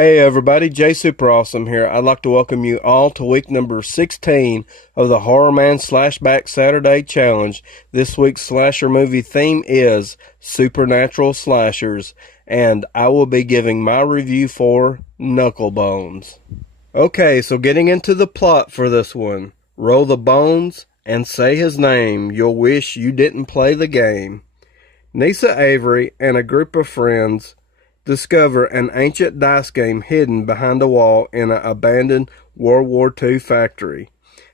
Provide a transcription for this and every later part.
Hey everybody, Jay Super Awesome here. I'd like to welcome you all to week number 16 of the Horror Man SlashBack Saturday Challenge. This week's slasher movie theme is Supernatural Slashers, and I will be giving my review for Knucklebones. Okay, so getting into the plot for this one. Roll the bones and say his name. You'll wish you didn't play the game. Nisa Avery and a group of friends discover an ancient dice game hidden behind a wall in an abandoned World War II factory.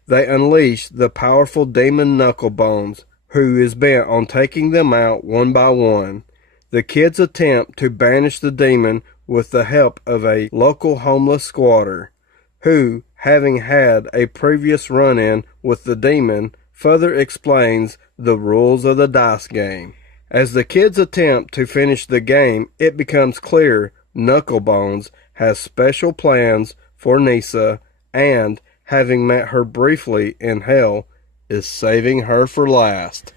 They unleash the powerful demon Knucklebones, who is bent on taking them out one by one. The kids attempt to banish the demon with the help of a local homeless squatter, who, having had a previous run-in with the demon, further explains the rules of the dice game. As the kids attempt to finish the game, it becomes clear Knucklebones has special plans for Nisa and, having met her briefly in hell, is saving her for last.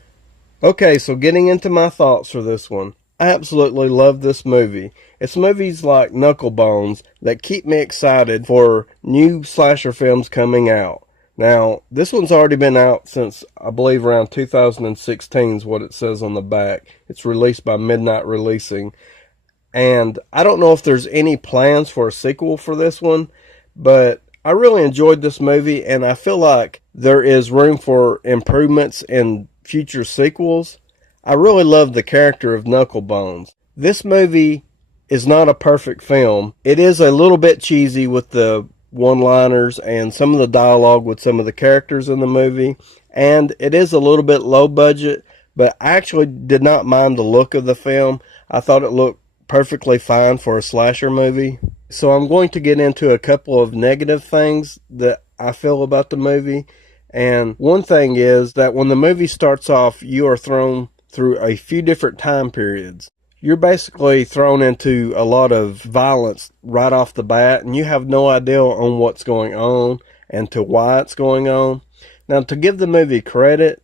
Okay, so getting into my thoughts for this one. I absolutely love this movie. It's movies like Knucklebones that keep me excited for new slasher films coming out. Now, this one's already been out since, I believe, around 2016 is what it says on the back. It's released by Midnight Releasing. And I don't know if there's any plans for a sequel for this one, but I really enjoyed this movie, and I feel like there is room for improvements in future sequels. I really love the character of Knucklebones. This movie is not a perfect film. It is a little bit cheesy with the one-liners and some of the dialogue with some of the characters in the movie, and it is a little bit low budget, but I actually did not mind the look of the film. I thought it looked perfectly fine for a slasher movie. So I'm going to get into a couple of negative things that I feel about the movie, and one thing is that when the movie starts off, you are thrown through a few different time periods. You're basically thrown into a lot of violence right off the bat, and you have no idea on what's going on and to why it's going on. Now, to give the movie credit,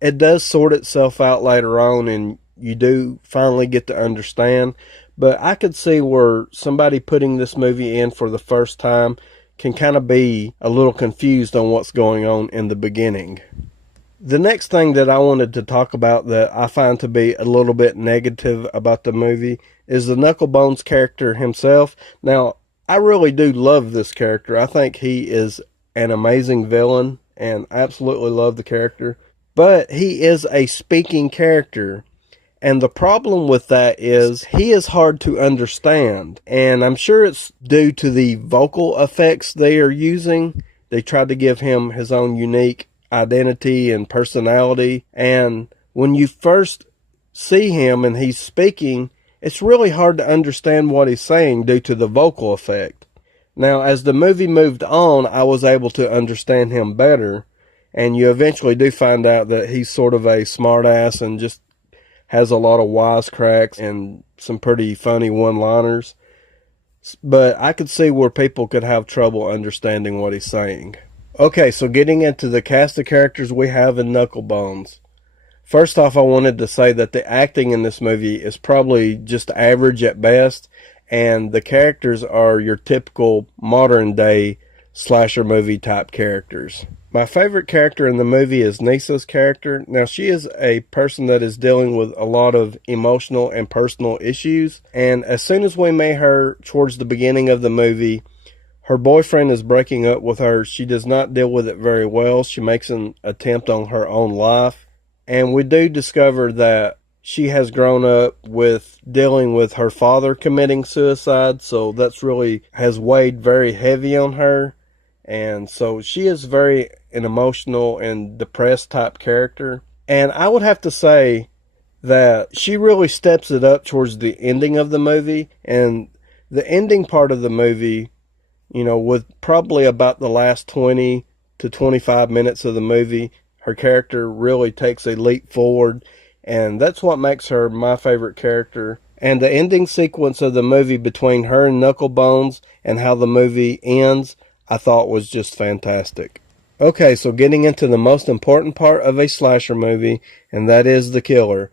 it does sort itself out later on, and you do finally get to understand. But I could see where somebody putting this movie in for the first time can kind of be a little confused on what's going on in the beginning. The next thing that I wanted to talk about that I find to be a little bit negative about the movie is the Knucklebones character himself. Now, I really do love this character. I think he is an amazing villain and I absolutely love the character. But he is a speaking character. And the problem with that is he is hard to understand. And I'm sure it's due to the vocal effects they are using. They tried to give him his own unique identity and personality, and when you first see him and he's speaking, it's really hard to understand what he's saying due to the vocal effect. Now, as the movie moved on, I was able to understand him better, and you eventually do find out that he's sort of a smartass and just has a lot of wisecracks and some pretty funny one-liners, but I could see where people could have trouble understanding what he's saying. Okay, so getting into the cast of characters we have in Knucklebones. First off, I wanted to say that the acting in this movie is probably just average at best, and the characters are your typical modern-day slasher movie type characters. My favorite character in the movie is Nisa's character. Now, she is a person that is dealing with a lot of emotional and personal issues, and as soon as we meet her towards the beginning of the movie, her boyfriend is breaking up with her. She does not deal with it very well. She makes an attempt on her own life. And we do discover that she has grown up with dealing with her father committing suicide. So that's really has weighed very heavy on her. And so she is very an emotional and depressed type character. And I would have to say that she really steps it up towards the ending of the movie. And the ending part of the movie, you know, with probably about the last 20 to 25 minutes of the movie, her character really takes a leap forward, and that's what makes her my favorite character. And the ending sequence of the movie between her and Knucklebones and how the movie ends, I thought was just fantastic. Okay, so getting into the most important part of a slasher movie, and that is the killer.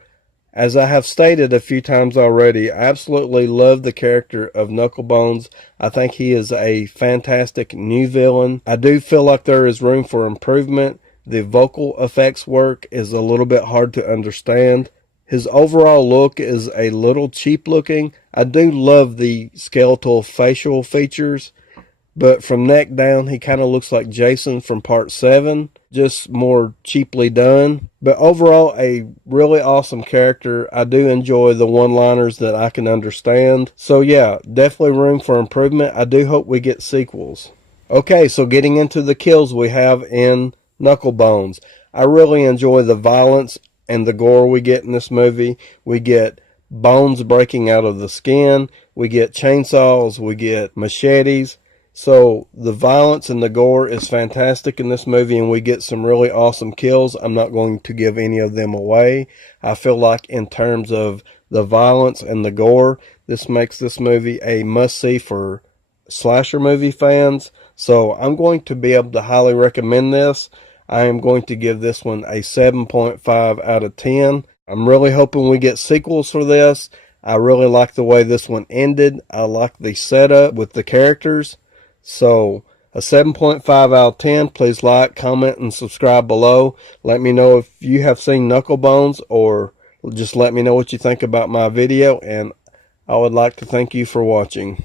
As I have stated a few times already, I absolutely love the character of Knucklebones. I think he is a fantastic new villain. I do feel like there is room for improvement. The vocal effects work is a little bit hard to understand. His overall look is a little cheap looking. I do love the skeletal facial features, but from neck down, he kind of looks like Jason from Part 7, just more cheaply done. But overall, a really awesome character. I do enjoy the one-liners that I can understand. So yeah, definitely room for improvement. I do hope we get sequels. Okay, so getting into the kills we have in Knucklebones. I really enjoy the violence and the gore we get in this movie. We get bones breaking out of the skin. We get chainsaws. We get machetes. So the violence and the gore is fantastic in this movie, and we get some really awesome kills. I'm not going to give any of them away. I feel like in terms of the violence and the gore, this makes this movie a must-see for slasher movie fans. So I'm going to be able to highly recommend this. I am going to give this one a 7.5 out of 10. I'm really hoping we get sequels for this. I really like the way this one ended. I like the setup with the characters. So, a 7.5 out of 10. Please like, comment, and subscribe below. Let me know if you have seen Knucklebones, or just let me know what you think about my video, and I would like to thank you for watching.